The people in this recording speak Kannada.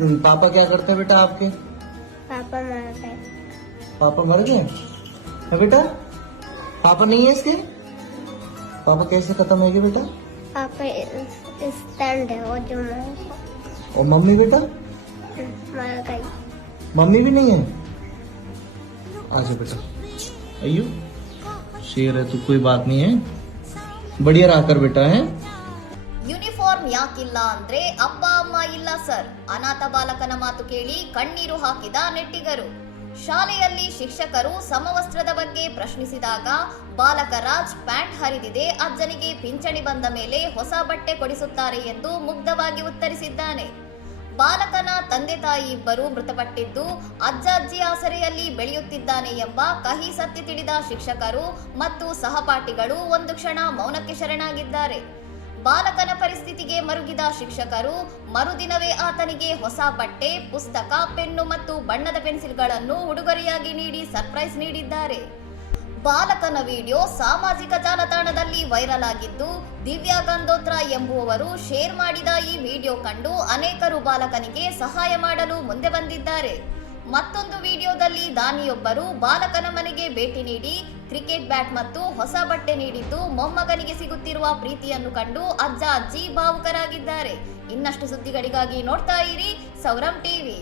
पापा क्या करते हैं बेटा आपके? पापा मर गए। पापा मर गए है बेटा? पापा नहीं है इसके? पापा कैसे खत्म हो गए बेटा? पापा स्टैंड है वो जो मर गए। और मम्मी बेटा? मर गई। मम्मी भी नहीं है? आजा बेटा, अय्यो शेर है तू, कोई बात नहीं है, बढ़िया रहा कर बेटा है। ಯೂನಿಫಾರ್ಮ್ ಯಾಕಿಲ್ಲ ಅಂದ್ರೆ ಅಪ್ಪ ಅಮ್ಮ ಇಲ್ಲ ಸರ್. ಅನಾಥ ಬಾಲಕನ ಮಾತು ಕೇಳಿ ಕಣ್ಣೀರು ಹಾಕಿದ ನೆಟ್ಟಿಗರು. ಶಾಲೆಯಲ್ಲಿ ಶಿಕ್ಷಕರು ಸಮವಸ್ತ್ರದ ಬಗ್ಗೆ ಪ್ರಶ್ನಿಸಿದಾಗ ಬಾಲಕ ರಾಜ್ ಪ್ಯಾಂಟ್ ಹರಿದಿದೆ, ಅಜ್ಜನಿಗೆ ಪಿಂಚಣಿ ಬಂದ ಮೇಲೆ ಹೊಸ ಬಟ್ಟೆ ಕೊಡಿಸುತ್ತಾರೆ ಎಂದು ಮುಗ್ಧವಾಗಿ ಉತ್ತರಿಸಿದ್ದಾನೆ. ಬಾಲಕನ ತಂದೆ ತಾಯಿ ಇಬ್ಬರು ಮೃತಪಟ್ಟಿದ್ದು ಅಜ್ಜ ಅಜ್ಜಿ ಆಸರೆಯಲ್ಲಿ ಬೆಳೆಯುತ್ತಿದ್ದಾನೆ ಎಂಬ ಕಹಿ ಸತ್ಯ ತಿಳಿದ ಶಿಕ್ಷಕರು ಮತ್ತು ಸಹಪಾಠಿಗಳು ಒಂದು ಕ್ಷಣ ಮೌನಕ್ಕೆ ಶರಣಾಗಿದ್ದಾರೆ. ಬಾಲಕನ ಪರಿಸ್ಥಿತಿಗೆ ಮರುಗಿದ ಶಿಕ್ಷಕರು ಮರುದಿನವೇ ಆತನಿಗೆ ಹೊಸ ಬಟ್ಟೆ, ಪುಸ್ತಕ, ಪೆನ್ನು ಮತ್ತು ಬಣ್ಣದ ಪೆನ್ಸಿಲ್ಗಳನ್ನು ಉಡುಗೊರೆಯಾಗಿ ನೀಡಿ ಸರ್ಪ್ರೈಸ್ ನೀಡಿದ್ದಾರೆ. ಬಾಲಕನ ವಿಡಿಯೋ ಸಾಮಾಜಿಕ ಜಾಲತಾಣದಲ್ಲಿ ವೈರಲ್ ಆಗಿದ್ದು, ದಿವ್ಯಾ ಗಂಧೋತ್ರ ಎಂಬುವವರು ಶೇರ್ ಮಾಡಿದ ಈ ವಿಡಿಯೋ ಕಂಡು ಅನೇಕರು ಬಾಲಕನಿಗೆ ಸಹಾಯ ಮಾಡಲು ಮುಂದೆ ಬಂದಿದ್ದಾರೆ. ಮತ್ತೊಂದು ವಿಡಿಯೋದಲ್ಲಿ ದಾನಿಯೊಬ್ಬರು ಬಾಲಕನ ಮನೆಗೆ ಭೇಟಿ ನೀಡಿ ಕ್ರಿಕೆಟ್ ಬ್ಯಾಟ್ ಮತ್ತು ಹೊಸ ಬಟ್ಟೆ ನೀಡಿದ್ದು ಮೊಮ್ಮಗನಿಗೆ ಸಿಗುತ್ತಿರುವ ಪ್ರೀತಿಯನ್ನು ಕಂಡು ಅಜ್ಜ ಅಜ್ಜಿ ಭಾವುಕರಾಗಿದ್ದಾರೆ. ಇನ್ನಷ್ಟು ಸುದ್ದಿಗಳಿಗಾಗಿ ನೋಡ್ತಾ ಇರಿ ಸೌರಂ ಟಿವಿ.